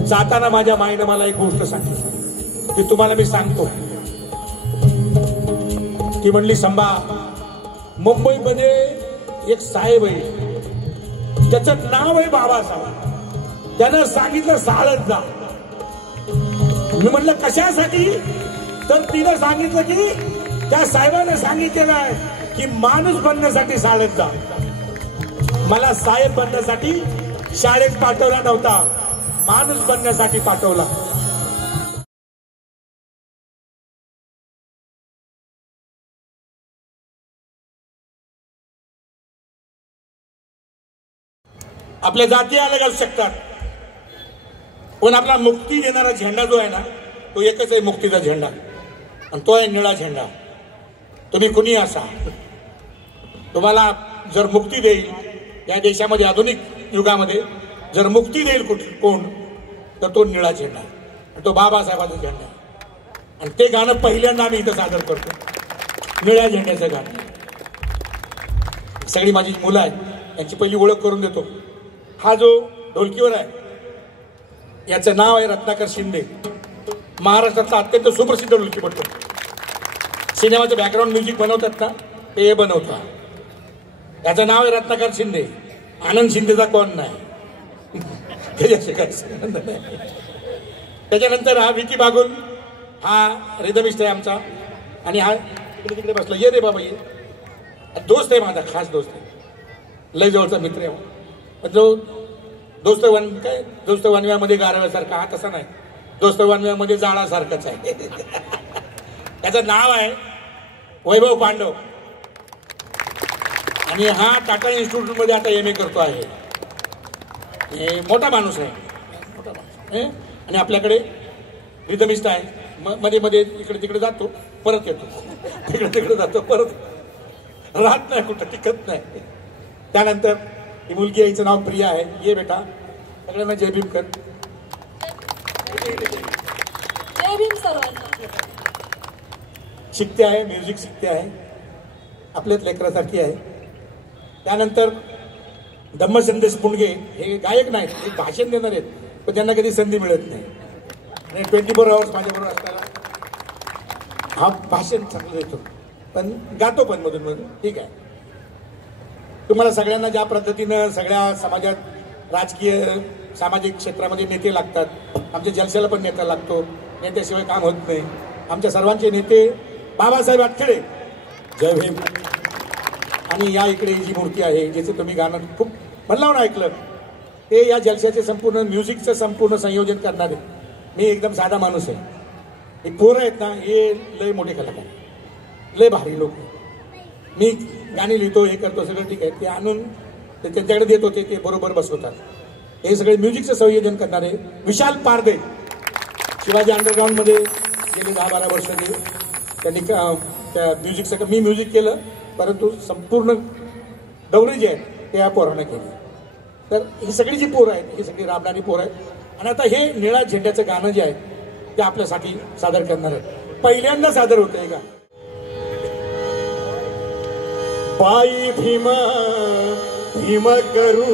पण जाताना माझ्या माईने मला एक गोष्ट सांगितली, ती तुम्हाला मी सांगतो. ती म्हणली, संभा, मुंबईमध्ये एक साहेब आहे, त्याचं नाव आहे बाबासाहेब. त्यानं सांगितलं साळत जा. मी म्हणलं कशासाठी? तर तिनं सांगितलं की त्या साहेबाने सांगितलेलं आहे की माणूस बनण्यासाठी शाळेत जा. मला साहेब बनण्यासाठी शाळेत पाठवला नव्हता, माणूस बनण्यासाठी पाठवला. आपल्या जाती अलग असू शकतात, पण आपला मुक्ती देणारा झेंडा जो आहे ना, तो एकच आहे, मुक्तीचा झेंडा, आणि तो आहे निळा झेंडा. तुम्ही कुणी असा, तुम्हाला जर मुक्ती देईल या देशामध्ये, आधुनिक युगामध्ये जर मुक्ती देईल कोण, तर तो निळा झेंडा, तो बाबासाहेबांचा झेंडा. आणि ते गाणं पहिल्यांदा आम्ही इथं सादर करतो, निळ्या झेंड्याचं गाणं. सगळी माझी मुलं आहेत, यांची पहिली ओळख करून देतो. हा जो ढोलकीवर आहे, याचं नाव आहे रत्नाकर शिंदे. महाराष्ट्रातला अत्यंत सुप्रसिद्ध ढोलकीपटू. सिनेमाचं बॅकग्राऊंड म्युझिक बनवतात ना, ते बनवतात. याचं नाव आहे रत्नाकर शिंदे. आनंद शिंदेचा कोण नाही, त्याच्याशी काय संबंध नाही. त्याच्यानंतर हा विकी बागुल, हा रिदमिस्ट आहे आमचा. आणि हा तिकडे बसला, ये रे बाबा ये. दोस्त आहे माझा, खास दोस्त आहे, लय जवळचा मित्र आहे. पण जो दोस्त वनव्यामध्ये गारव्यासारखा, हा तसा नाही, दोस्त वनव्यामध्ये जाळासारखाच आहे. त्याचं नाव आहे वैभव पांडव. आणि हा टाटा इन्स्टिट्यूट मध्ये आता MA करतो आहे. मोठा माणूस आहे, मोठा माणूस. आणि आपल्याकडे रिदमिस्ट आहे. मध्ये मध्ये इकडे तिकडे जातो, परत येतो, तिकडे तिकडे जातो, परत राहत नाही, कुठं टिकत नाही. त्यानंतर ही मुलगी, हिचं नाव प्रिया आहे. ये बेटा, सगळ्यांना जय भीम कर. जय भीम सर्वांना. शिकते आहे, म्युझिक शिकते आहे, आपल्याच लेकरासारखी आहे. त्यानंतर धम्मसंदेश पुणगे, हे गायक नाहीत, हे भाषण देणार आहेत, पण त्यांना कधी संधी मिळत नाही. आणि 24 आवर्स माझ्याबरोबर असताना हा भाषण चांगलं देतो, पण गातो पण मधून मधून. ठीक आहे. तुम्हाला सगळ्यांना ज्या पद्धतीनं सगळ्या समाजात, राजकीय सामाजिक क्षेत्रामध्ये नेते लागतात, आमच्या जलशाला पण नेता लागतो, नेत्याशिवाय काम होत नाही. आमच्या सर्वांचे नेते बाबासाहेब आटखळे, जय भीम. आणि या इकडे जी मूर्ती आहे, ज्याचं तुम्ही गाणं खूप म्हणलं ना ऐकलं, ते या जलशाचे संपूर्ण म्युझिकचं संपूर्ण संयोजन करणारे. मी एकदम साधा माणूस आहे. हे पोरं आहेत ना, हे लय मोठे कलाकार, लय भारी लोक. मी गाणी लिहितो, हे करतो, सगळं ठीक आहे. ते आणून ते त्यांच्याकडे देत होते, ते बरोबर बसवतात. हे सगळे म्युझिकचं संयोजन करणारे विशाल पारदे, शिवाजी अंडरग्राऊंडमध्ये गेले 10-12 वर्ष त्यांनी त्या म्युझिकचं, मी म्युझिक केलं, परंतु संपूर्ण दौरे जे आहेत ते या पोरानं केले. तर ही सगळी जी पोरं आहेत, ही सगळी राबणारी पोरं आहेत. आणि आता हे निळ्या झेंड्याचं गाणं जे आहे ते आपल्यासाठी सादर करणार आहे. पहिल्यांदा सादर होतं हे गाणं. पायी भीम भीम करू,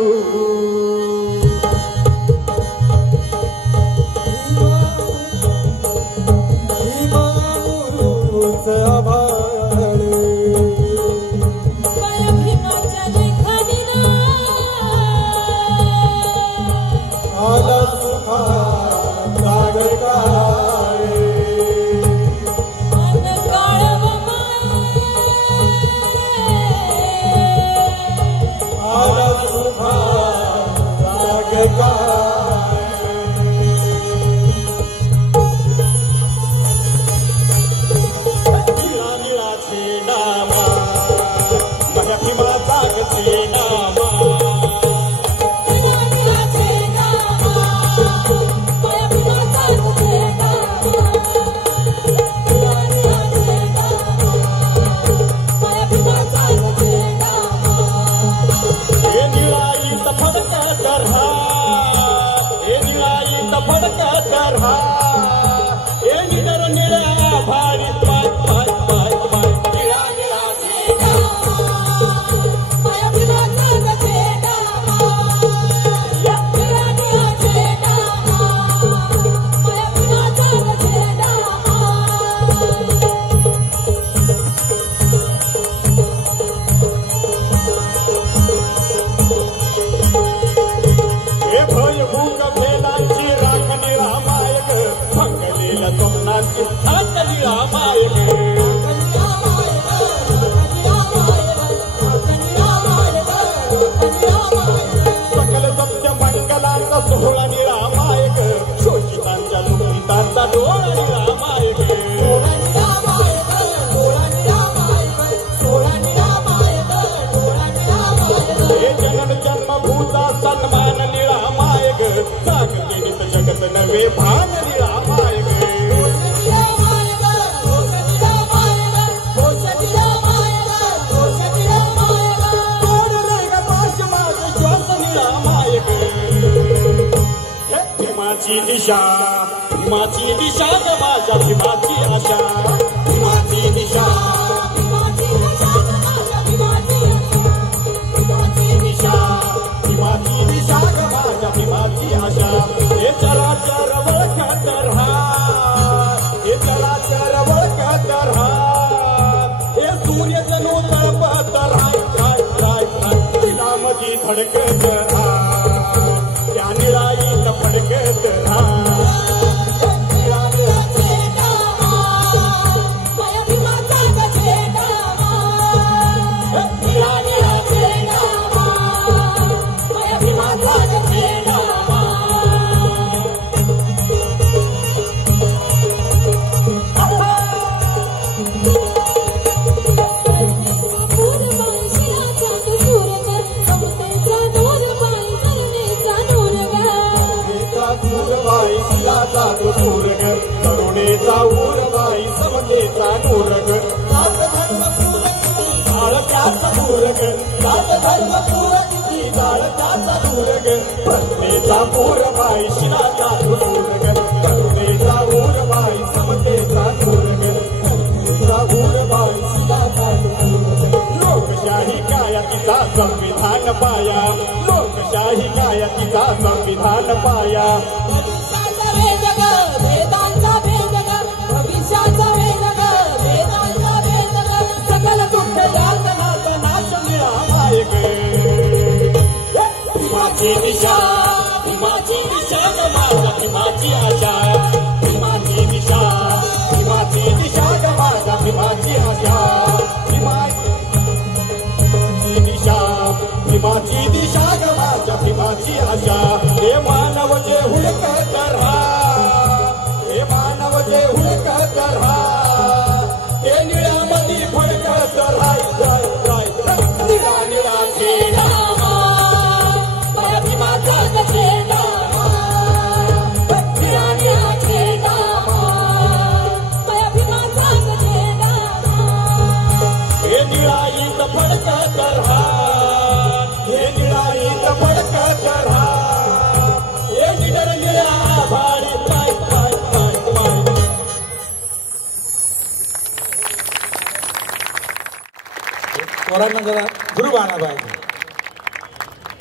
नवे भान निळा माय ग भीमाची दिशा ग माझ्या भीमाची आशा भीमाची दिशा भीमाची दिशा ग माझ्या भीमाची आशा हे चराचर वळखत रहा हे चराचर वळखत रहा हे सूर्य जणू तळपत राय तिलामधी धडकत रहा त्या निळाईत फडकत रहा करुणेचा उरबाई समतेचा नूरग जात धर्म जाळ त्याचा दूरग जात धर्म किती जाळ त्याचा दूरग करुणेचा उरबाई शिलाचा दूरग करुणेचा उरबाई समतेचा नूरग करुणेचा उरबाई शिलाचा दूरग लोकशाही काय तिचा संविधान पाया लोकशाही काय तिचा संविधान पाया भीमाची दिशा ग माझ्या भीमाची आशा भीमाची दिशा ग माझ्या भीमाची आशा भीमाची दिशा ग माझ्या भीमाची आशा हे मानव जे हुडकत रहा हे मानव जे हुडकत रहा हे निळामध्ये फडकत राय निळा निळा खेळा फडकत रहा हे निळाईत फडकत रहा हे निडर निळ्या आभाळी पाय पाय पाय पाय पोरांना जरा ग्रुप आणा पाहिजे.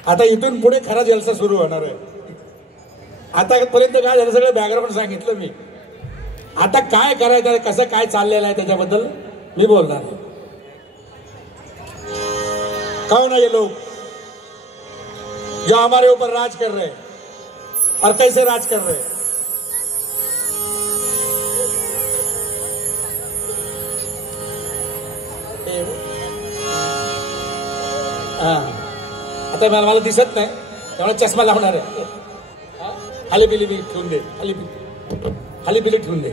आता इथून पुढे खरा जलसा सुरू होणार आहे. आतापर्यंत काय झालं सगळं बॅकग्राऊंड सांगितलं मी. आता काय करायचं कसं काय चाललेलं आहे त्याच्याबद्दल मी बोलणार आहे. कौन है ये लोग जो हमारे ऊपर राज कर रहे हैं और कैसे राज कर रहे हैं? आता मला दिसत नाही त्यामुळे चष्मा लावणार आहे. खाली पिली बी ठेवून दे खाली पिली ठेवून दे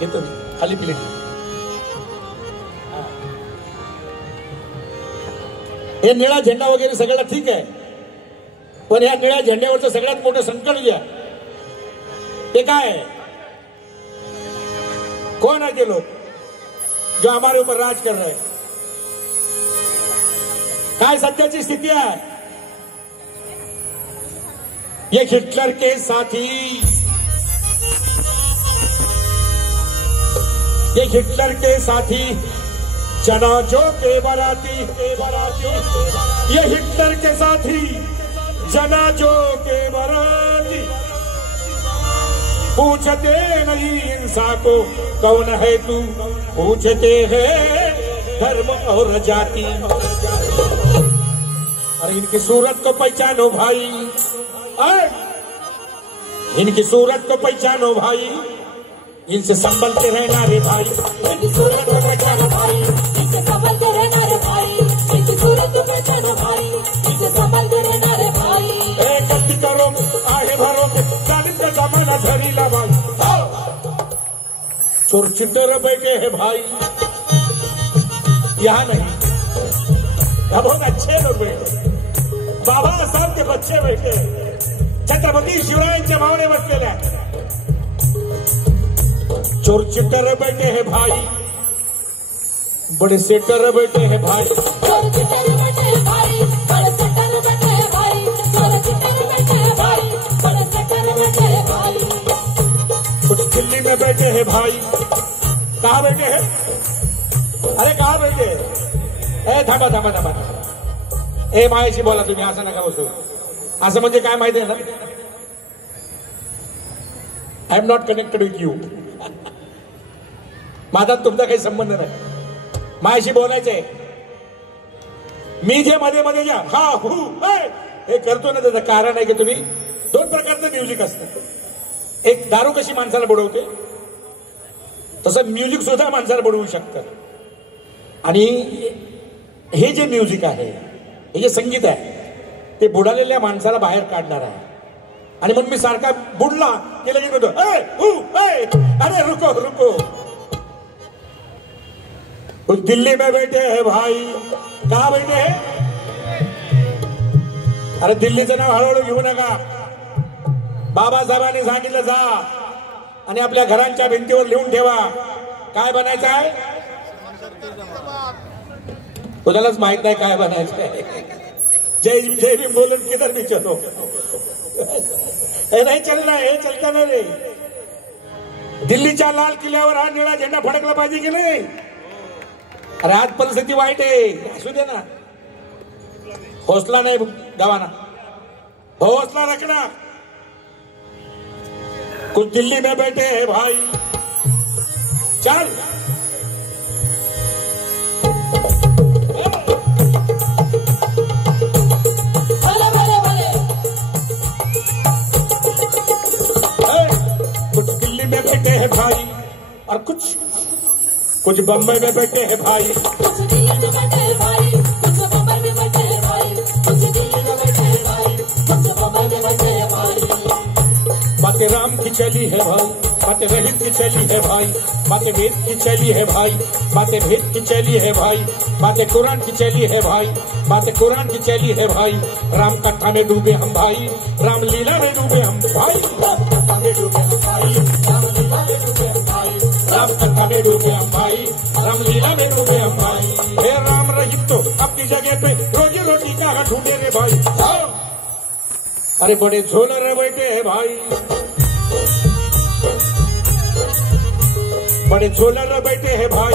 घेतो मी खाली पिली हे निळा झेंडा वगैरे सगळ्याला ठीक आहे पण ह्या निळ्या झेंड्यावरचं सगळ्यात मोठं संकट घ्या ते काय आहे? कौन है ये लोग जो हमारे ऊपर राज कर रहे हैं? काय सत्याची स्थिती आहे? ये हिटलर के साथी ये हिटलर के साथी जनाजों के बाराती ये हिटलर के साथी जनाजों के बाराती पूछते नहीं इंसान को कौन है तू पूछते हैं धर्म और जाति. अरे इनकी सूरत को पहचानो भाई इनकी सूरत को पहचानो भाई इनसे संभलते रहना रे भाई इनकी सूरत को पहचानो भाई इनसे संभलते रहना रे भाई इनकी सूरत को पहचानो भाई इनसे संभलते रहना रे भाई. गलती करो आगे भरो जालिम का जमाना झड़ी लगा चोर चिट्टर बैठे हैं भाई यहाँ नहीं यहाँ बहुत अच्छे लोग बैठे बाबा साहब के बच्चे बैठे छत्रपती शिवरायांच्या भावने बसलेल्या चोर चिट्टर बैठे है भाई, बड़े सेटर बैठे है भाई, चोर चिट्टर बैठे हैं भाई, बड़े सेटर बैठे हैं भाई, चोर चिट्टर बैठे हैं भाई, बड़े सेटर बैठे हैं भाई। कुछ दिल्ली में बैठे हैं भाई, कहाँ बैठे हैं? अरे कहाँ बैठे? ए थांबा थांबा थांबा, ए मायाशी बोला तुम्ही, असं नका बसू. असं म्हणजे काय माहिती आहे ना, I am not connected with you. माझा तुमचा काही संबंध नाही, माझ्याशी बोलायचंय. मी जे मध्ये मध्ये ज्या हा हु हे करतो ना, त्याचं कारण आहे की तुम्ही दोन प्रकारचं म्युझिक असतं. एक दारू कशी माणसाला बुडवते, तसं म्युझिक सुद्धा माणसाला बुडवू शकतं. आणि हे जे म्युझिक आहे, हे जे संगीत आहे, ते बुडालेल्या माणसाला बाहेर काढणार आहे. आणि म्हणून मी सारखा बुडला की लगेच म्हणतो अरे रुको रुको. कुछ दिल्ली में बैठे हैं भाई, कहा बैठे हैं? अरे दिल्लीचं नाव हळूहळू घेऊ नका. बाबासाहेबांनी सांगितलं जा आणि आपल्या घरांच्या भिंतीवर लिहून ठेवा काय बनायचं आहे. कुणालाच माहित नाही काय बनायचं आहे. जय जय भीम बोलून किधर भी चलो, हे नाही चलना, हे चलता नाही रे. दिल्लीच्या लाल किल्ल्यावर हा निळा झेंडा फडकला पाहिजे की नाही. अरे आज परिस्थिती वाईट आहे, असू दे ना. हौसला नाही गवाना, हौसला रखना. कुछ दिल्ली में बैठे हैं भाई, चल भले भले भले, कुछ दिल्ली में बैठे हैं भाई और कुछ बम्बई में बैठे हैं भाई, कुछ दिल्ली में बैठे हैं भाई, कुछ मुंबई में बैठे हैं भाई, कुछ दिल्ली में बैठे हैं भाई, कुछ मुंबई में बैठे हैं भाई. बातें राम की चली है भाई, बातें रहीम की चली है भाई, बातें वेद की चली है भाई, बातें भेद की चली है भाई, बातें कुरान की चली है भाई, बातें कुरान की चली है भाई. राम कथा में डूबे हम भाई, रामलीला में डूबे हम भाई, राम कथा में डूबे हम भाई, रामलीला में डूबे हम भाई, राम कथा में डूबे हम भाई, रामलीला में डूबे हम भाई. हे राम रहीम तो अपनी जगह पे रोजी रोटी का ढूंढे रे भाई. अरे बड़े झोलर बैठे हैं भाई, बड़े झोलर बैठे हैं भाई,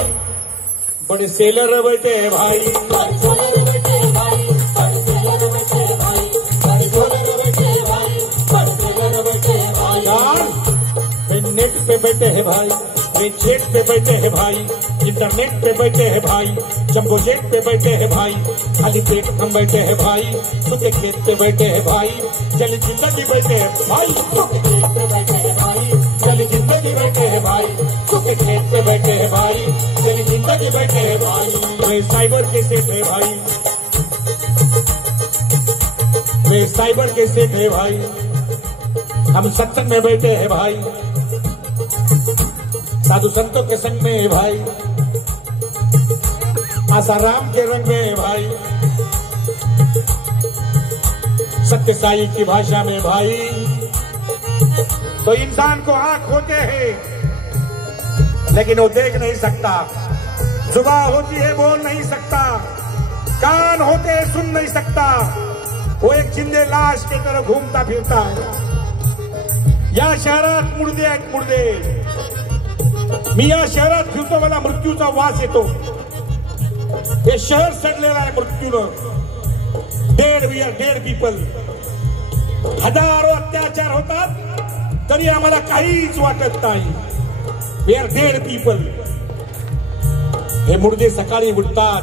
बड़े सेलर बैठे हैं भाई, बड़े झोलर बैठे हैं भाई, बड़े सेलर बैठे हैं भाई, बड़े झोलर बैठे हैं भाई, बड़े सेलर बैठे हैं भाई. वे नेट पे बैठे हैं भाई, वे जेट पे बैठे हैं भाई, इंटरनेट पे बैठे हैं भाई, जंबो जेट पे बैठे हैं भाई, खाली पेट हम बैठे हैं भाई, सूखे खेत पे बैठे हैं भाई, चली जिंदगी बैठे हैं भाई, सूखे खेत पे बैठे हैं भाई, चली जिंदगी बैठे हैं भाई, सूखे खेत पे बैठे हैं भाई, चली जिंदगी बैठे हैं भाई. वे साइबर के सेठ है भाई, वे साइबर के सेठ है भाई. हम सत्संग में बैठे हैं भाई, साधु संतों के संग में है भाई, आसाराम के रंग में है भाई, सत्य साई की भाषा में भाई. तो इंसान को आंख होते हैं लेकिन वो देख नहीं सकता, जुबान होती है बोल नहीं सकता, कान होते हैं सुन नहीं सकता, वो एक जिंदे लाश की तरह घूमता फिरता है. या शहरात मुर्दे आहेत मुर्दे. मी या शहरात फिरतो, मला मृत्यूचा वास येतो. हे शहर सडलेलं आहे मृत्यूनं. Dead people. हजारो अत्याचार होतात तरी आम्हाला काहीच वाटत नाही. We are dead people. हे मुर्दे सकाळी उठतात,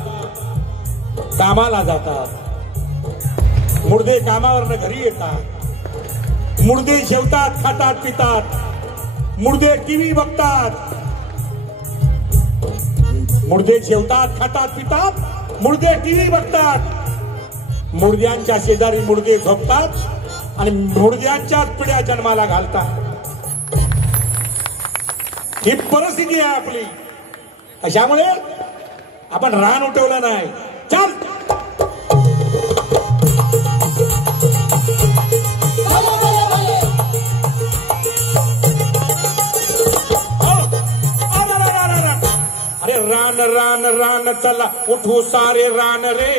कामाला जातात, मुर्दे कामावरनं घरी येतात, मुर्दे जेवतात, खातात, पितात, मुर्दे टीव्ही बघतात, मुर्दे जेवतात, खातात, पितात, मुर्दे टीव्ही बघतात, मुर्द्यांच्या शेजारी मुर्दे झोपतात आणि मुर्द्यांच्याच पिढ्या जन्माला घालतात. ही परिस्थिती आहे आपली. अशामुळे आपण रान उठवलं नाही. चल भले भले रान रान चला उठू सारे रान रे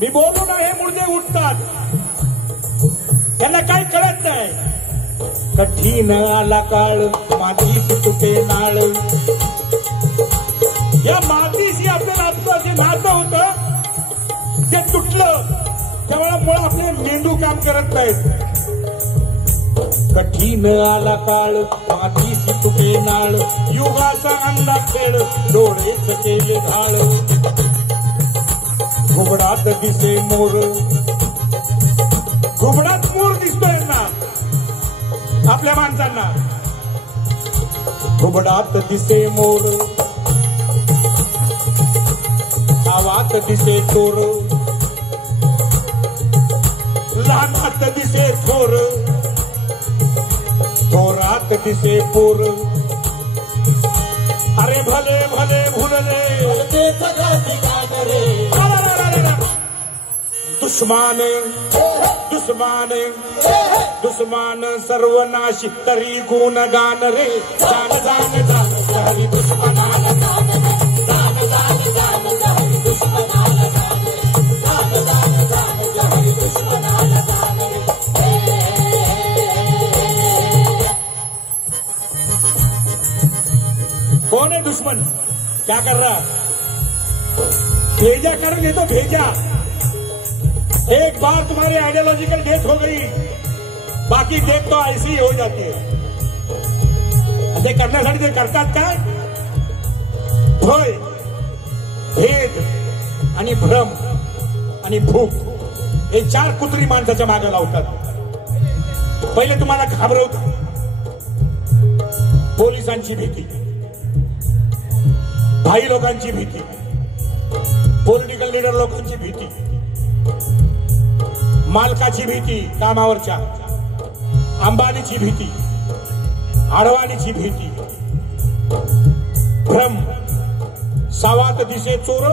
मी बोलू ना हे मुर्दे उठतात त्यांना काही कळत नाही कठीण आला काळ मातीशी तुटे नाळ या मातीशी आपल्या नातं जे नातं होतं ते तुटलं त्यामुळे आपले मेंदू काम करत नाहीत कठीण आला काळ मातीशी तुटे नाळ युगाचा अंधा खेळ डोळेच केले घाळ घुबडात दिसे मोर घुबडात मोर दिसतोय ना आपल्या माणसांना घुबडात दिसे मोर गावात दिसे चोर लहानात दिसे थोर थोरात दिसे पोर अरे भले भले भुलले दुश्मान दुश्मान दुश्मान सर्वनाशी तरी गुण गान रे जान जान जान हरी दुश्मनाला जान जान जान जान हरी दुश्मनाला जान जान जान जान हरी दुश्मनाला जान कौन है दुश्मन क्या कर रहा भेजा कर दे तो भेजा एक बार तुम्हारी आइडियोलॉजिकल डेथ हो गई बाकी डेथ तो ऐसी ही हो जाती है ते करण्यासाठी ते करतात काय भय भेद आणि भ्रम आणि भूक हे चार कुत्री माणसाच्या मागे लावतात पहिले तुम्हाला घाबरवतात पोलिसांची भीती भाई लोकांची भीती पॉलिटिकल लीडर लोकांची भीती मालकाची भीती कामावरच्या अंबानीची भीती आडवाणीची भीती भ्रम सावात दिसे चोर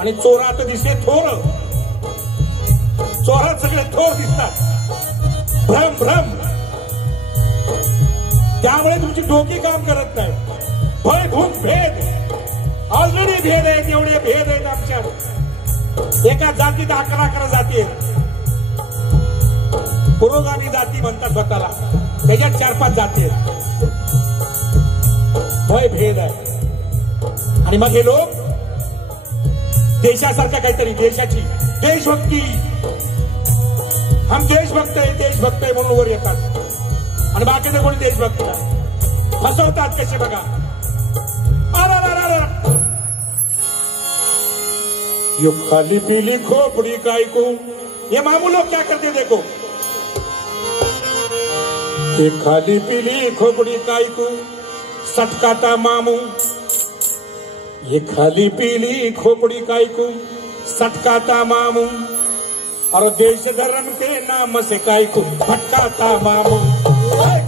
आणि चोरात दिसे थोर चोरात सगळे थोर दिसतात भ्रम भ्रम त्यामुळे तुमची डोकी काम करत नाही भय भूक भेद ऑलरेडी भेद आहेत एवढे भेद आहेत आमच्यात एका जातीत 11 जाती आहेत पुरोगामी जाती म्हणतात स्वतःला त्याच्यात 4-5 जाती आहेत भय भेद आहे आणि मग हे लोक देशासारख्या काहीतरी देशाची देशभक्ती हम देशभक्त आहे म्हणून वर येतात आणि बाकीचे कोणी देशभक्त नाही फसवतात कसे बघा यो खाली पीली खोपड़ी काय को ये मामू लोग क्या करते देखो ये खाली पीली खोपड़ी काय को सटकाता मामू ये खाली पीली खोपड़ी काय को सटकाता मामू और देश धर्म के नाम से काय को भटकाता मामू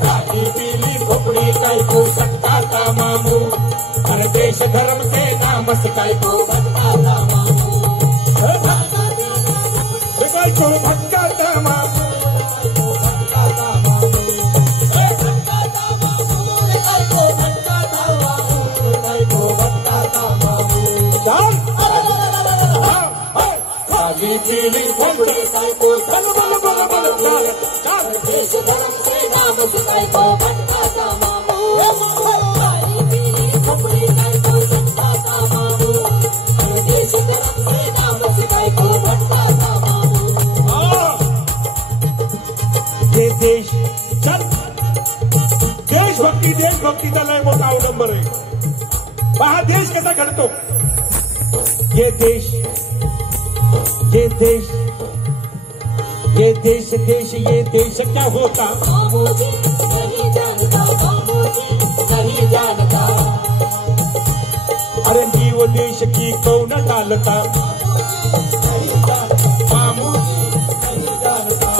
खाली पीली खोपड़ी काय को सटकाता मामू और देश धर्म के नाम से काय को भटकाता मामू भटकाता मामू पीली खोपड़ी काय को देश धर्म से नाम से काय को भटकाता मामू पीली खोपड़ी काय को सटकाता मामू देश धर्म से नाम से काय को भटकाता मामू ये देश चल देशभक्तीचा लय मोठा अवलंबर आहे पहा देश कसा घडतो ये देश क्या होता नहीं जानता अरे जीव देश की कौन डालता मामू नहीं जानता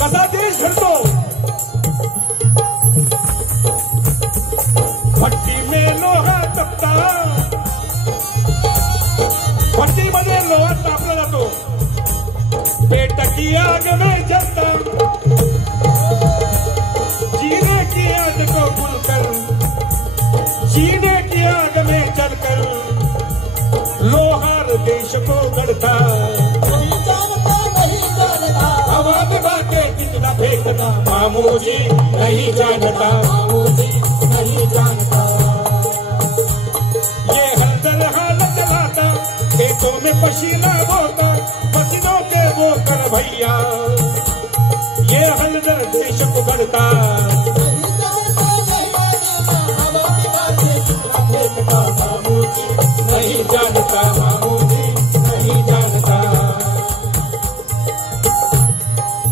कसा देश घडतो भट्टी में लोहा तपता आग में जलता, जीने की आग को भूलकर, जीने की आग में जलकर लोहार देश को गढ़ता। नहीं जानता हवा में बातें कितना फेंकता, मामूजी नहीं जानता, मामूजी नहीं जानता। ये हलदर हाल चलाता, खेतों में पसीना बोता, पसीनों के वो कर भैया, ये हलदर देश को गढ़ता। नहीं जानता हवा की बातें कितना फेंकता, मामूजी नहीं जानता, मामूजी नहीं जानता।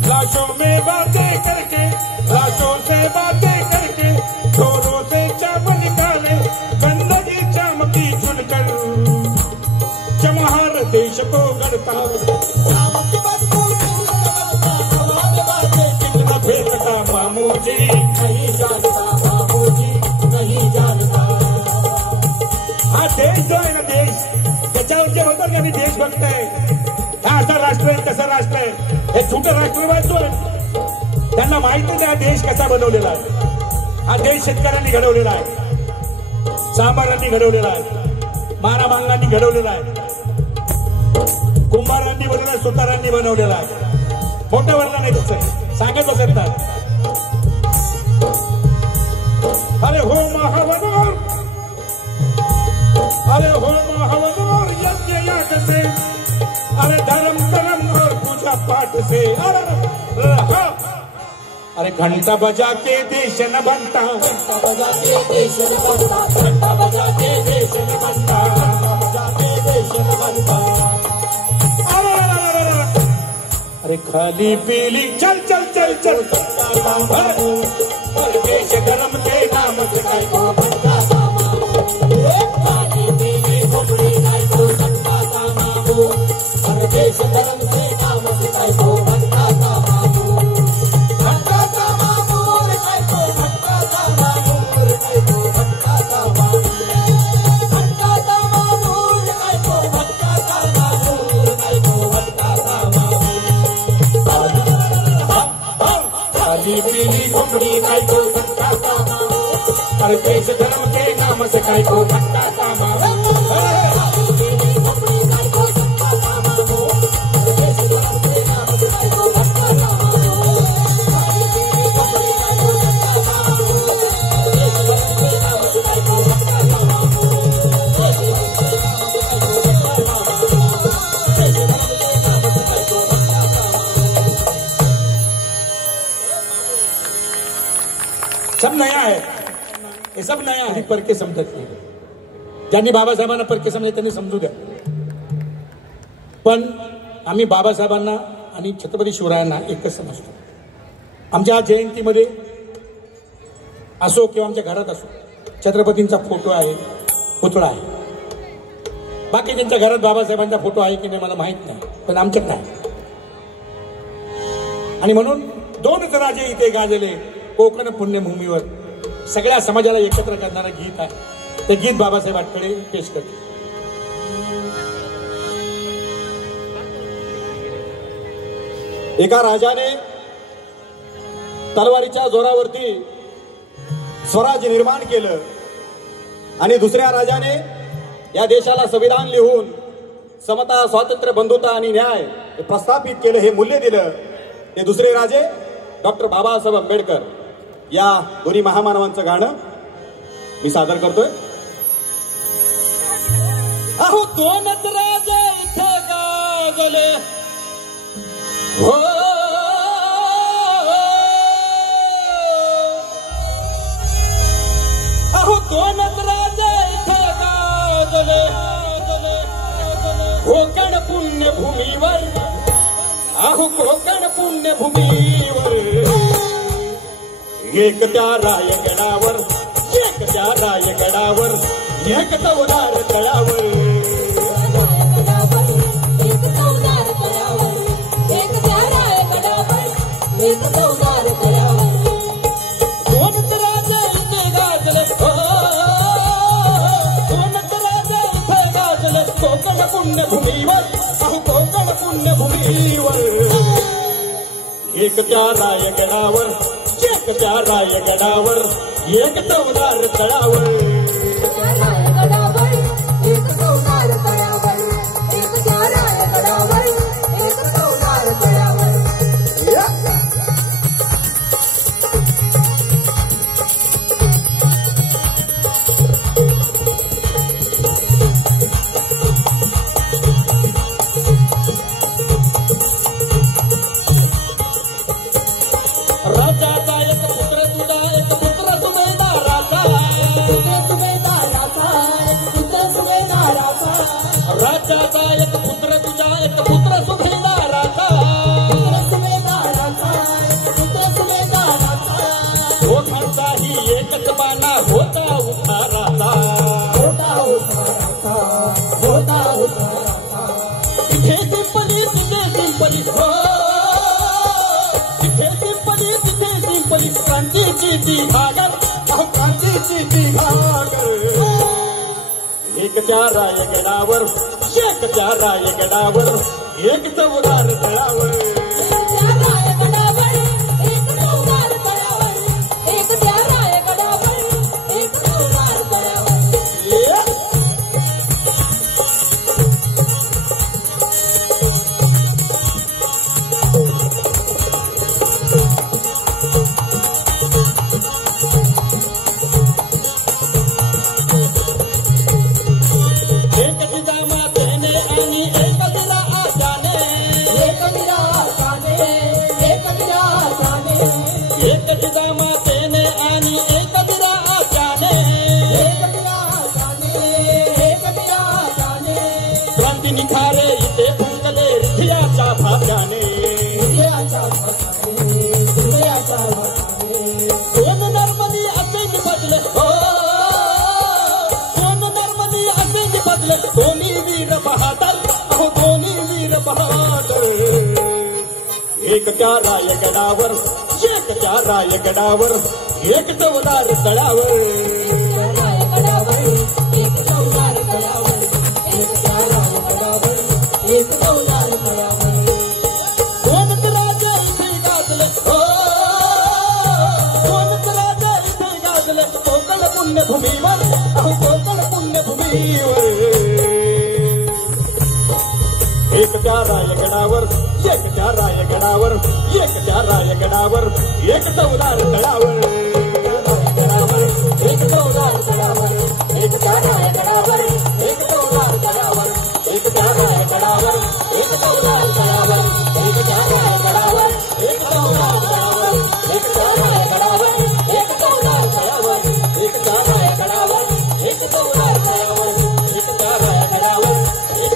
लाशों में बातें करके, लाशों से बातें करके, ढोलों से चाम निकाले, गंदगी चाम की चुनकर चमहार देश को गढ़ता। हवा की बातें कितना फेंकता, मामूजी नहीं जानता, मामूजी नहीं जानता। हा देश जो आहे ना, देश त्याच्यावर जे होतं ना, मी देशभक्त आहे, हा असा राष्ट्र आहे, तसा राष्ट्र आहे, हे छोटं राष्ट्रवाद जो आहे त्यांना माहिती नाही हा देश कसा बनवलेला आहे. हा देश शेतकऱ्यांनी घडवलेला आहे, चांभारांनी घडवलेला आहे, मारामांगांनी घडवलेला आहे, कुंभारांनी बनवलेला, सुतारांनी बनवलेला आहे. मोठं वर्णन नाही त्याचं, सांगत बसत नाही. अरे हो महावनोर, अरे हो महावनोर यज्ञ याग से, अरे धर्म कर्म और पूजा पाठ से, अरे घंटा बजा के देश न बनता, घंटा बजा के देश न बनता, घंटा बजा के देश न बनता, घंटा बजा के देश न बनता। अरे खाली पीली चल चल चल चल, और देश धर्म के नाम से काय को बनता कामा, खाली पीली खोपड़ी काय को बनता कामा, और देश धर्म के नाम से काय को बनता कामा, बनता कामा मोर काय को बनता कामा मोर काय को बनता कामा, बनता कामा मोर काय को बनता कामा मोर काय को बनता कामा। खाली पीली खोपड़ी काय को बनता कामा, और देश धर्म के नाम से काय को बनता कामा। सब नया है, हे सब नया आहे, परके समजत नाही. ज्यांनी बाबासाहेबांना परके समजले त्यांनी समजू द्या. पण आम्ही बाबासाहेबांना आणि छत्रपती शिवरायांना एकच समजतो. आमच्या जयंतीमध्ये असो किंवा आमच्या घरात असो, छत्रपतींचा फोटो आहे, पुतळा आहे. बाकी ज्यांच्या घरात बाबासाहेबांचा फोटो आहे की नाही मला माहित नाही, पण आमच्यात नाही. आणि म्हणून दोनच राजे इथे गाजले कोकण पुण्यभूमीवर. सगळ्या समाजाला एकत्र करणारं गीत आहे. ते गीत बाबासाहेब आटकडे पेश करते. एका राजाने तलवारीच्या जोरावरती स्वराज्य निर्माण केलं आणि दुसऱ्या राजाने या देशाला संविधान लिहून समता, स्वातंत्र्य, बंधुता आणि न्याय हे प्रस्थापित केलं, हे मूल्य दिलं. ते दुसरे राजे डॉक्टर बाबासाहेब आंबेडकर. या दोन्ही महामानवांचं गाणं मी सादर करतोय. अहो दोनच राजे इथं गाजले, हो अहो दोनच राजे इथं गाजले, कोकण पुण्यभूमीवर, अहो कोकण पुण्यभूमीवर. एक त्या रायगडावर, एक त्या रायगडावर, एक चौदार तळावर. दोनच राजे इथे गाजले, दोनच राजे इथे गाजले, कोकण पुण्यभूमीवर, अहो कोकण पुण्यभूमीवर. एकट्या रायगडावर एकट्या रायगडावर एक चौदार तळावर राजाचा एक पुत्र तुझा एक पुत्र सुभेदाराचा दोघांचाही एकच बाणा होता उताराचा तिथे सिंपली तिथे सिंपली हो तिथे सिंपली तिथे सिंपली क्रांतीची ती भागर क्रांतीची ती भागर एकट्या रायगडावर एकट्या रायगडावर एक चौदार तळावर निखारे इथे फुंकले हृदयाच्या भाग्याने दोन नर्मदी असे निपजले हो दोन नर्मदी असे निपजले दोन्ही वीर बहादर अहो दोन्ही वीर बहादर एकट्या रायगडावर एकट्या रायगडावर एक चौदार तळावर पुण्यभूमीवर अहो कोकण पुण्यभूमीवर एकट्या रायगडावर एकट्या रायगडावर एकट्या रायगडावर एक चौदार तळावर एक चौदार तळावर एकट्या रायगडावर एक चौदार तळावर एकट्या रायगडावर एक चौदार तळावर एकट्या रायगडावर एक चौदार तळावर एकट्या रायगडावर एक चौदार तळावर एकट्या रायगडावर एक चौदार तळावर एकट्या रायगडावर एक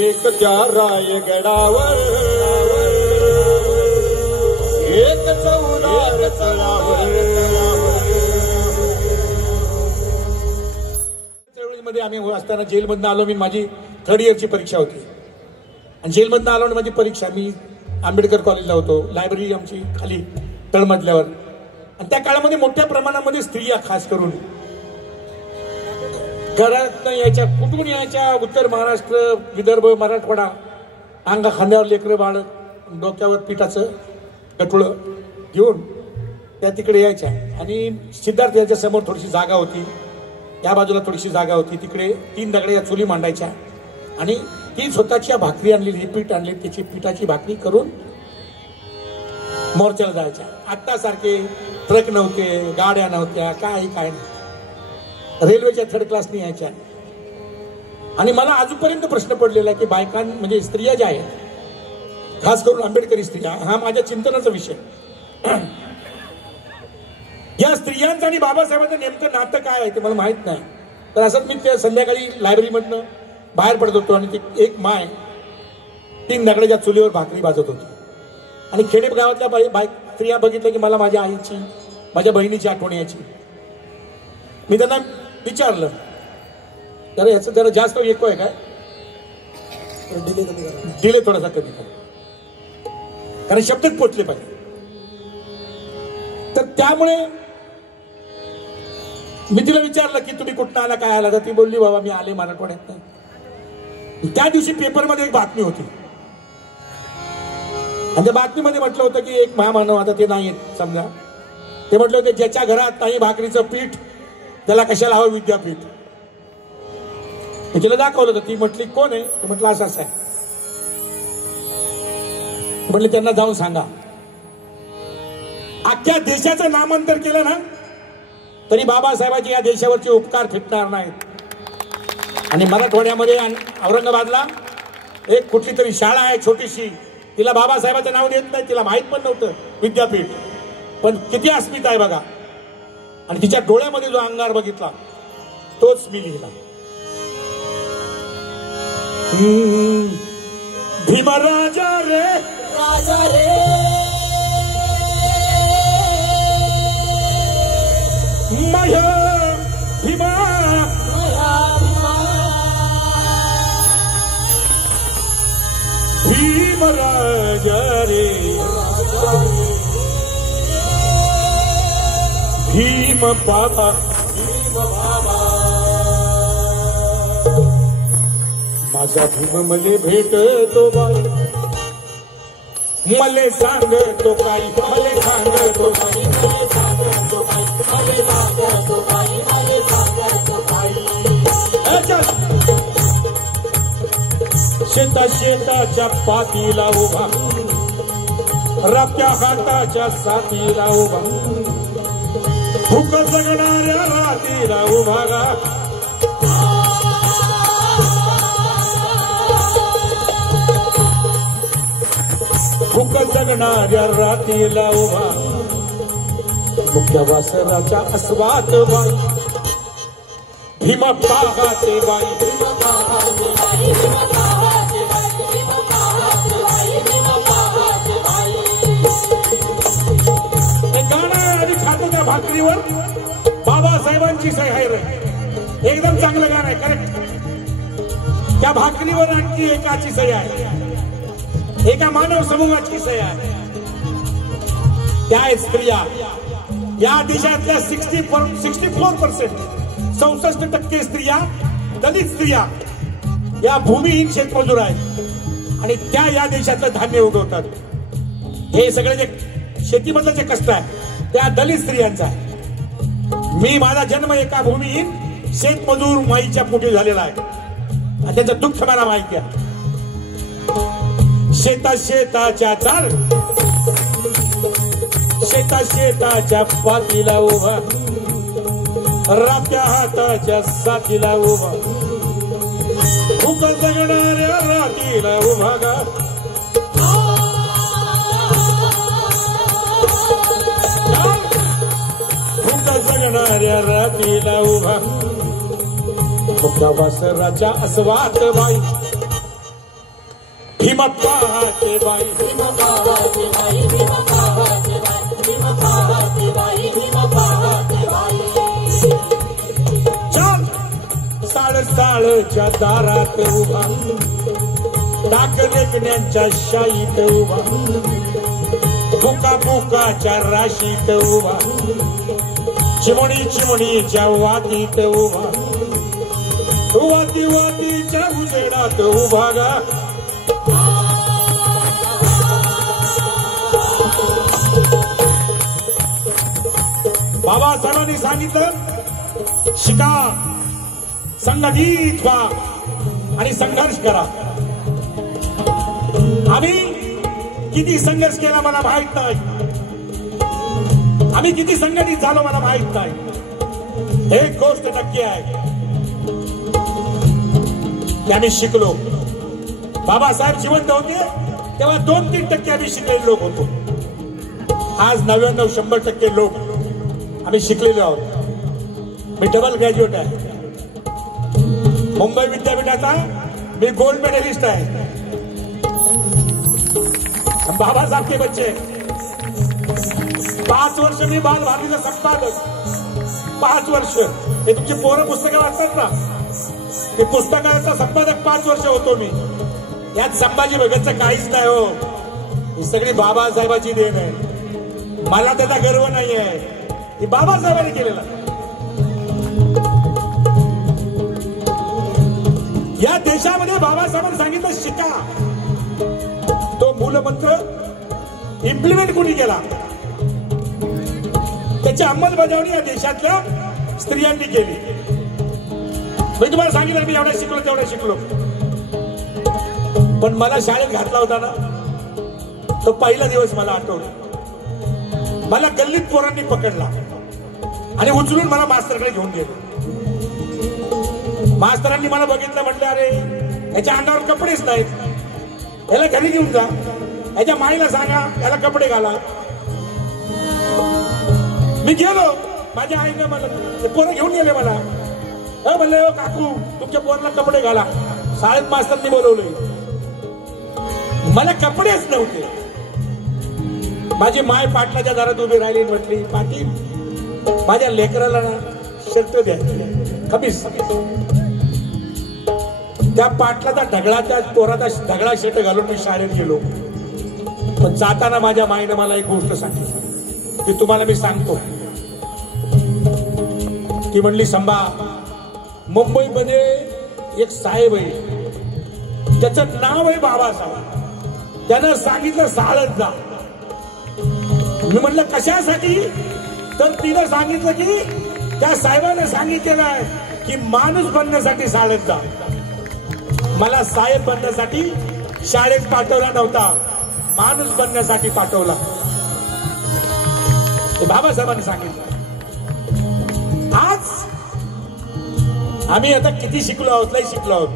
एकट्या रायगडावर एक चौदार तळावर चळवळीमध्ये आम्ही असताना जेलमधनं आलो. मी माझी 3rd इयरची परीक्षा होती आणि जेलमधनं आलो आणि माझी परीक्षा मी आंबेडकर कॉलेजला होतो. लायब्ररी आमची खाली तळमजल्यावर आणि त्या काळामध्ये मोठ्या प्रमाणामध्ये स्त्रिया खास करून घरात यायच्या कुठून यायच्या उत्तर महाराष्ट्र विदर्भ मराठवाडा अंगा खांद्यावर लेकरं बाळ डोक्यावर पिठाचं गठुळं घेऊन त्या तिकडे यायच्या आणि सिद्धार्थ यांच्या समोर थोडीशी जागा होती या बाजूला थोडीशी जागा होती तिकडे 3 दगडे या चुली मांडायच्या आणि ती स्वतःच्या भाकरी आणलेली पीठ आणली त्याची पिठाची भाकरी करून मोर्चाला जायच्या. आत्ता सारखे ट्रक नव्हते गाड्या नव्हत्या काय नाही रेल्वेच्या 3rd क्लासने यायच्या. आणि मला अजूनपर्यंत प्रश्न पडलेला आहे की बायकां म्हणजे स्त्रिया ज्या आहेत खास करून आंबेडकरी स्त्रिया हा माझ्या चिंतनाचा विषय. या स्त्रियांचं आणि बाबासाहेबांचं नेमकं नातं काय आहे ते मला माहित नाही. तर असंच मी त्या संध्याकाळी लायब्ररीमधनं बाहेर पडत होतो आणि ती एक माय 3 दगडाच्या चुलीवर भाकरी भाजत होती आणि खेडे गावातल्या स्त्रिया बघितलं की मला माझ्या आईची माझ्या बहिणीची आठवण यायची. मी त्यांना विचारलं जरा याचं जरा जास्त ऐकू आहे काय डिले थोडासा कमी करा कारण शब्दच पोचले पाहिजे. तर त्यामुळे मी तिला विचारलं की तुम्ही कुठं आला काय आला तर ती बोलली बाबा मी आले मराठवाड्यात. त्या दिवशी पेपरमध्ये एक बातमी होती म्हणजे बातमीमध्ये म्हटलं होतं की एक महामानव, आता ते नाही समजा, ते म्हटलं होते ज्याच्या घरात नाही भाकरीचं पीठ त्याला कशाला हवं विद्यापीठ. मी तिला दाखवलं होतं. ती म्हटली कोण आहे? ते म्हटलं असं असं आहे. म्हटले त्यांना जाऊन सांगा. अख्ख्या देशाचं नामांतर केलं ना तरी बाबासाहेबांचे या देशावरचे उपकार फिटणार नाहीत. आणि मराठवाड्यामध्ये औरंगाबादला एक कुठली तरी शाळा आहे छोटीशी, तिला बाबासाहेबांचं नाव देत नाही, तिला माहित पण नव्हतं विद्यापीठ, पण किती अस्मिता आहे बघा. आणि तिच्या डोळ्यामध्ये जो अंगार बघितला तोच मी लिहिला. भीमराजा रे राजा रे माया भीमा भीमराजा रे भीम बाबा माझा भीम मले भेटतो बाई, मले सांगतो काही, मले सांगतो काही, मले सांगतो काही, मले सांगतो काही, मले सांगतो काही. शेताच्या पातीला उभा, रात्या हाताच्या साथीला उभा, भूक जगणाऱ्या रातीला उभा गा. भूक जगणाऱ्या रातीला उभा, मुख्या वासराच्या अस्वात बाई, भीम पाहते बाई, भीम पाहते बाई, भीम पाहते बाई, भीम पाहते बाई, भीम पाहते बाई. हे गाणं आम्ही खातो त्या भाकरीवर बाबासाहेबांची सही आहे रे. एकदम चांगलं गाणं आहे, करेक्ट. त्या भाकरीवर आणखी एकाची सही आहे, एका मानव समूहाची सही आहे. त्या स्त्रिया या देशातल्या 64% 64% स्त्रिया दलित स्त्रिया या भूमिहीन शेतमजूर आहेत आणि त्या या देशातलं धान्य उगवतात. हे सगळे जे शेतीमधलं जे कष्ट आहे त्या दलित स्त्रियांचा आहे. मी माझा जन्म एका भूमिहीन शेतमजूर माईच्या पोटी झालेला आहे आणि त्याचं दुःख मला माहिती आहे. शेताच्या चाल, शेताच्या पातीला उभा, रात्या हाताच्या साथीला उभा, भूक जगणाऱ्या रातीला उभा गा. भूक जगणाऱ्या रातीला उभा, मुख्या वासराच्या अस्वात बाई, भीम पाहते बाई, भीम पाहते बाई, भीम पाहते बाई, भीम पाहते बाई, भीम पाहते बाई. चाल साळच्या दारात उभा, टाक लेखण्यांच्या शाईत उभा, भुकाच्या राशीत उभा, चिमणीच्या वातीत उभा, वातीच्या उजेडात उभा गा. बाबासाहेबांनी सांगितलं शिका, संघटित व्हा आणि संघर्ष करा. आम्ही किती संघर्ष केला मला माहित नाही, आम्ही किती संघटित झालो मला माहित नाही. एक गोष्ट नक्की आहे की आम्ही शिकलो. बाबासाहेब जिवंत होते तेव्हा 2-3% आम्ही शिकलेले लोक होतो. आज 99-100% लोक आम्ही शिकलेलो आहोत. मी डबल ग्रॅज्युएट आहे, मुंबई विद्यापीठाचा मी गोल्ड मेडलिस्ट आहे. बाबासाहेब के बच्चे 5 वर्ष मी बाल भारतीचा संपादक, 5 वर्ष. हे तुमची पोरं पुस्तकं वाचतात ना, ते पुस्तकाचा संपादक 5 वर्ष होतो मी. यात संभाजी भगतचं काहीच नाही हो, ही सगळी बाबासाहेबाची देण आहे. मला त्याचा गर्व नाही आहे, हे बाबासाहेबांनी केलेला. या देशामध्ये बाबासाहेबांनी सांगितलं शिका. तो मूलमंत्र इम्प्लिमेंट कोणी केला, त्याची अंमलबजावणी या देशातल्या स्त्रियांनी केली. मी तुम्हाला सांगितलं मी एवढ्या शिकलो तेवढ्या शिकलो, पण मला शाळेत घातला होता ना तो पहिला दिवस मला आठवला. मला गल्लीत पोरांनी पकडला आणि उचलून मला मास्तरकडे घेऊन गेलो. मास्तरांनी मला बघितलं, म्हटलं अरे याच्या अंगावर कपडेच नाहीत, याला घरी घेऊन जा, याच्या माईला सांगा याला कपडे घाला. मी गेलो, माझ्या आईने मला ते पोरं घेऊन गेले मला. म्हणले हो काकू तुमच्या पोराला कपडे घाला. शाळेत मास्तरनी बोलवले, मला कपडेच नव्हते. माझी माय पाटलाच्या दारात उभी राहिली, म्हटली पाटील माझ्या लेकराला ना शर्ट द्या, कमीज. त्या पाटलाचा ढगळा, त्या पोराचा ढगळा शर्ट घालून मी शाळेत गेलो. पण जाताना माझ्या माईने मला एक गोष्ट सांगितली, ती तुम्हाला मी सांगतो. ती म्हणली संभा, मुंबईमध्ये एक साहेब आहे, त्याचं नाव आहे बाबासाहेब, त्यानं सांगितलं शाळेत जा. मी म्हणलं कशासाठी, तर तिनं सांगितलं की त्या साहेबाने सांगितलेलं आहे की माणूस बनण्यासाठी शाळेत जा. मला साहेब बनण्यासाठी शाळेत पाठवला नव्हता, माणूस बनण्यासाठी पाठवला. बाबासाहेबांनी सांगितलं. आज आम्ही आता किती शिकलो आहोत, लय शिकलो आहोत.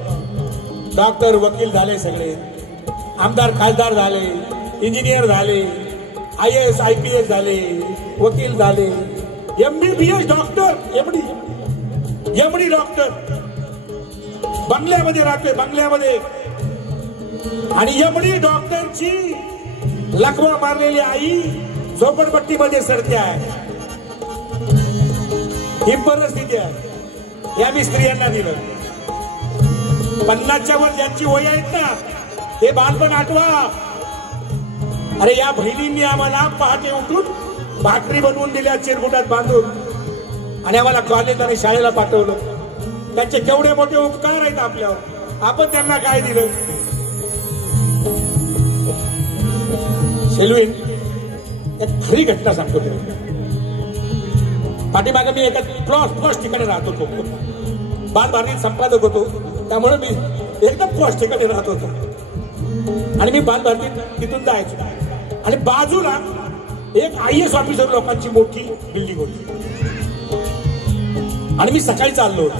डॉक्टर वकील झाले, सगळे आमदार खासदार झाले, इंजिनियर झाले, IAS IPS झाले, वकील झाले, MBBS डॉक्टर, एमडी डॉक्टर. बंगल्यामध्ये राहतोय, बंगल्यामध्ये. आणि एमडी डॉक्टरची लकवा मारलेली आई झोपडपट्टीमध्ये सरते आहे. ही परिस्थिती आहे. या मी स्त्रियांना दिलं. 50च्या वर ज्यांची वय आहेत ना ते बालपण आठवा. अरे या बहिणींनी आम्हाला पहाटे उठून भाकरी बनवून दिल्या चिरगुटात बांधून, आणि आम्हाला कॉलेज आणि शाळेला पाठवलं. त्यांचे केवढे मोठे उपकार आहेत आपल्यावर. आपण त्यांना काय दिलं. शेलवीन एक खरी घटना सांगतो. पाठीमागे मी एका पॉश ठिकाणी राहत होतो, बालभारतीत संपादक होतो, त्यामुळे मी एकदम पॉश ठिकाणी राहत होतो. आणि मी बालभारतीत तिथून जायचो, आणि बाजूला एक IAS ऑफिसर लोकांची मोठी बिल्डिंग होती. आणि मी सकाळी चाललो होतो,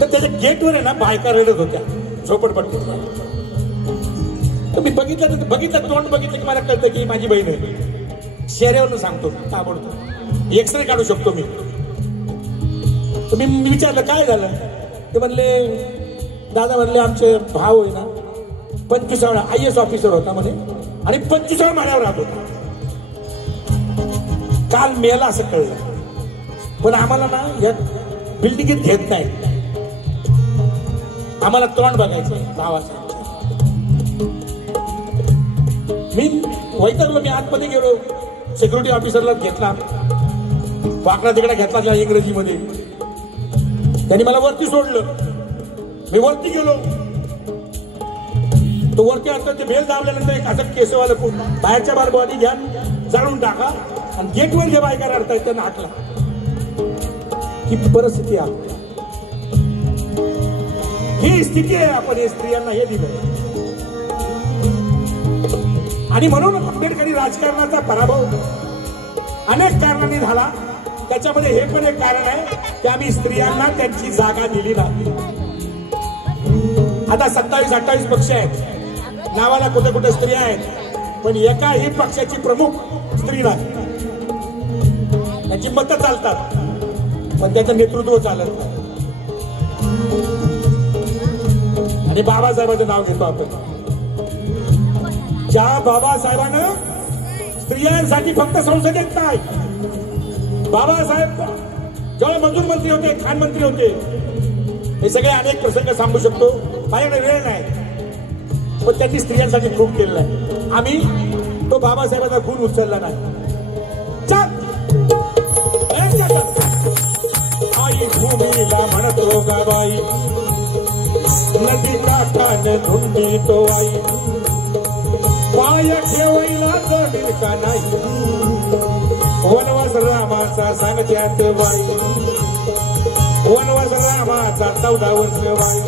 तर त्याच्या गेटवर आहे ना बायका रडत होत्या झोपडपट्टीत. तर मी बघितलं तोंड बघितलं की मला कळतं की माझी बहीण आहे. चेहऱ्यावरनं सांगतो, ताबडतोब एक्सरे काढू शकतो मी. तर मी विचारलं काय झालं. ते म्हणले दादा, म्हणले आमचे भाव आहे ना 25 IAS ऑफिसर होता म्हणे, आणि 25 माळ्यावर राहत होता. काल मेला असं कळलं, पण आम्हाला ना या बिल्डिंगीत घेत नाही, आम्हाला तोंड बघायचं भावाचं. मी वैतागलो. मी आतमध्ये गेलो, सिक्युरिटी ऑफिसरला घेतला, वाकडा तिकडा घेतला इंग्रजीमध्ये. त्यांनी मला वरती सोडलं. मी वरती गेलो. तो वरती आता ते बेल दाबल्यानंतर एक असं केसवाला बाहेरच्या बार बॉडी घ्या, जाळून टाका, आणि गेटवर जे बायका रडतायत त्यांना हाकला. ही परिस्थिती आहे, ही स्थिती आहे. आपण हे स्त्रियांना हे दिलं. आणि म्हणून आंबेडकरी राजकारणाचा पराभव अनेक कारणांनी झाला. त्याच्यामध्ये हे पण एक कारण आहे की आम्ही स्त्रियांना त्यांची जागा दिली नाही. आता 27-28 पक्ष आहेत, नावाला कुठे कुठे स्त्रिया आहेत, पण एकाही पक्षाची प्रमुख स्त्री नाही. त्यांची मतं चालतात, पण त्याचं नेतृत्व चालत नाही. आणि बाबासाहेबांचं नाव घेतो आपण. ज्या बाबासाहेबांना स्त्रियांसाठी फक्त संसदेत नाही, बाबासाहेब जेव्हा मजूर मंत्री होते, खान मंत्री होते, हे सगळे अनेक प्रसंग सांगू शकतो, माझ्याकडे वेळ नाही, पण त्यांनी स्त्रियांसाठी खूप केलेलं आहे. आम्ही तो बाबासाहेबांचा गुण उचलला नाही. आई भूमीला म्हणतो गाबाई, नदी काठाने धुंडी तो आई. पाय ठेवायला जमीन का नाही वनवास रामाचा सांगत्यात बाई वनवास रामाचा 14 वर्ष बाई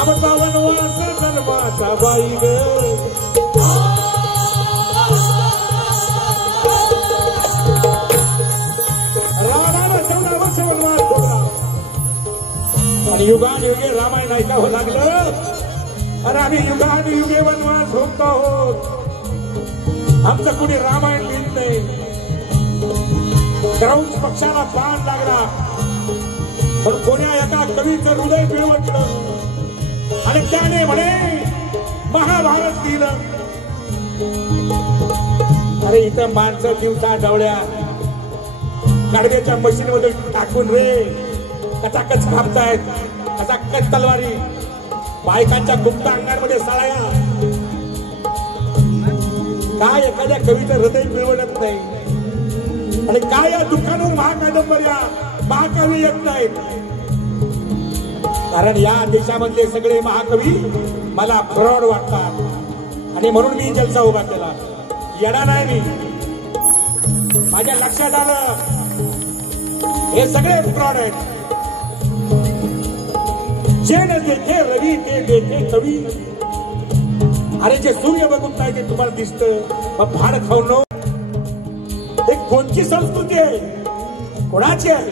आमचा वनवास जन्माचा बाई ग रामाला 14 वर्ष वनवास भोगला आणि युगानुयुगे रामायण ऐकावं लागलं अरे आम्ही युगानुयुगे वनवास भोगतो आहोत आमचं कुणी रामायण लिहित नाही क्रौंच पक्षाला बाण लागला पण कोण्या एका कवीचं हृदय पिळवटलं आणि त्याने म्हणे महाभारत लिहिलं अरे इथं माणसं दिवसा डवळ्या गाडग्याच्या मशीनमध्ये टाकून रे कचाकच कापतायत कचाकच तलवारी बायकांच्या गुप्त अंगांमध्ये साळ्या काय एखाद्या कवीचं हृदय पिळवत नाही आणि काय या दुकानावर महाकादंबऱ्या महाकवी येत नाहीत कारण या देशामधले सगळे महाकवी मला फ्रॉड वाटतात आणि म्हणून मी जलसा उभा केला येणार नाही मी माझ्या लक्षात आलं हे सगळे फ्रॉड आहेत जे न देखे रवी ते देखे कवी अरे जे सूर्य बघून नाही ते तुम्हाला दिसतं मग भाड खाऊन एक कोणची संस्कृती आहे कोणाची आहे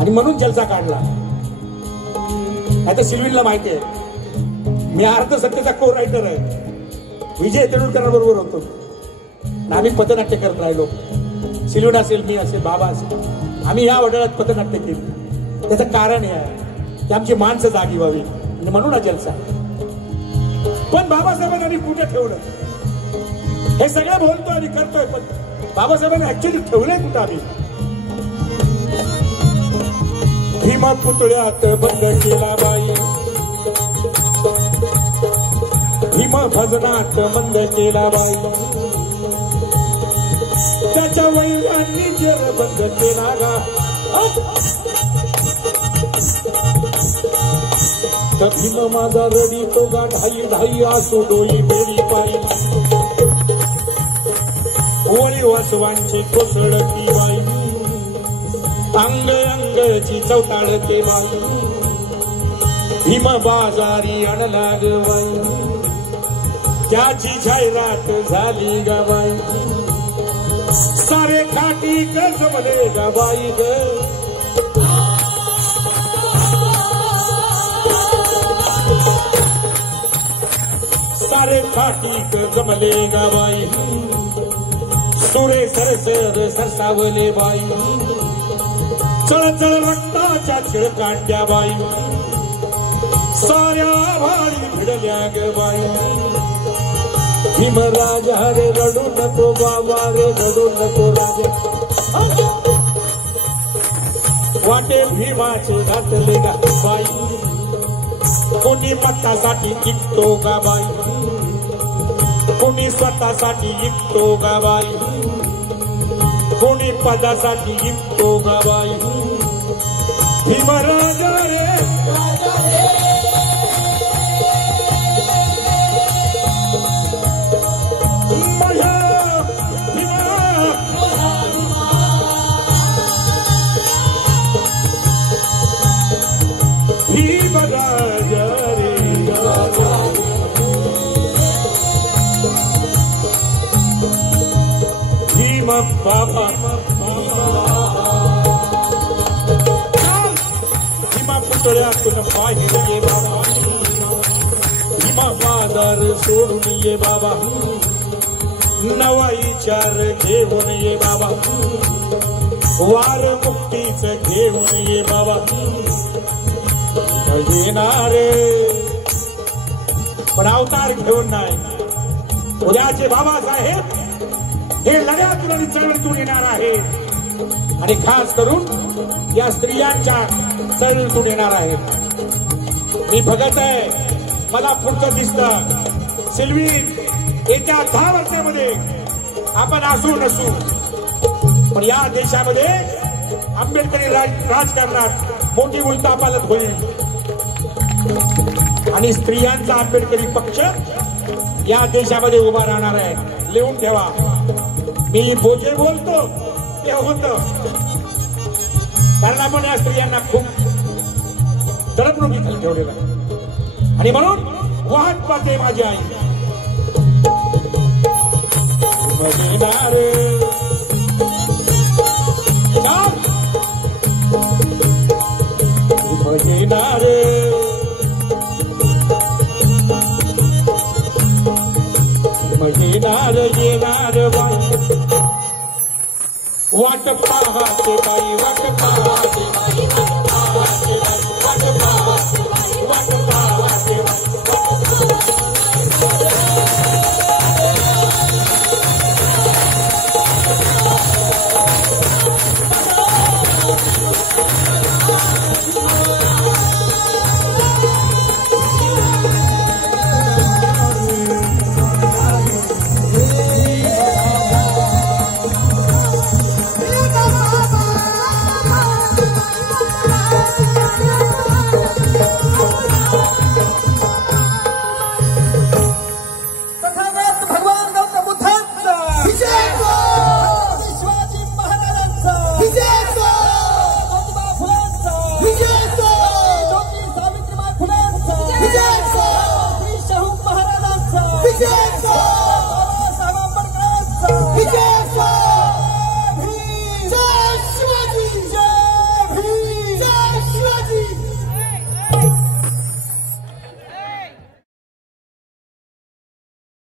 आणि म्हणून जलसा काढला आता सिल्वीनला माहिती आहे मी अर्ध सत्तेचा को रायटर आहे विजय तेंडुलकर बरोबर होतो आम्ही पथनाट्य करत राहिलो सिल्वीन असेल मी असेल बाबा असेल आम्ही या वडाळ्यात पथनाट्य केली त्याचं कारण हे आहे की आमची माणसं जागी व्हावी म्हणून हा जलसा पण बाबासाहेबांनी कुठे ठेवलं हे सगळं बोलतो आणि करतोय पण बाबासाहेबांनी ऍक्च्युअली ठेवलंय कुठं आम्ही भीमा पुतळ्यात बंद केला बाई भीमा भजनात बंद केला बाई त्याच्या वैवांनी जेर बंद केला गा भीम माझा रडी तो गा ढाई ढाई आसू डोई बेडी पाई वळी वासवांची कोसळती बाई अंग अंगची चौताळते बाई भीम बाजारी आणला ग बाई त्याची जाहिरात झाली ग बाई सारे खाटी ग जमले ग बाई ग सारे फाटीक जमले गा बाई सुरे सरसर सरसावले बाई चळचळ रक्ताच्या छिळकांड्या बाई साऱ्या भारी भिडल्या ग बाई भीमराजा रे रडू नको बाबा रे रडू नको राजा वाटे भीमाचे घातले गा बाई कोणी मतासाठी विकतो गा बाई कोणी स्वतःसाठी विकतो गा बाई कोणी पदासाठी विकतो गा बाई भीमराजा रे बाबा भीमा पुतळ्यातून बाहेर ये बाबा भीमा बाजार सोडून ये बाबा नवा विचार घेऊन ये बाबा वार मुक्तीच घेऊन ये बाबा येणार पण अवतार घेऊन नाही उद्याचे बाबासाहेब हे लढ्यातून आणि चळवळीतून येणार आहे आणि खास करून या स्त्रियांच्या चळवळीतून येणार आहे मी बघत आहे मला पुढचं दिसतं सिल्वीन येत्या 10 वर्षामध्ये आपण असू नसू पण या देशामध्ये आंबेडकरी राजकारणात मोठी उलटापालट होईल आणि स्त्रियांचा आंबेडकरी पक्ष या देशामध्ये उभा राहणार आहे. लिहून ठेवा. मी बोजे बोलतो ते होतं, कारण आपण या स्त्रियांना खूप दडपणुकीखाली ठेवलेलं आहे. आणि म्हणून वाट पाहते माझी आई. मजेदार मजेदार मजेदार येणार वाट पाहते बाई वाट पाहते बाई वाट पाहते बाई वाट पाहते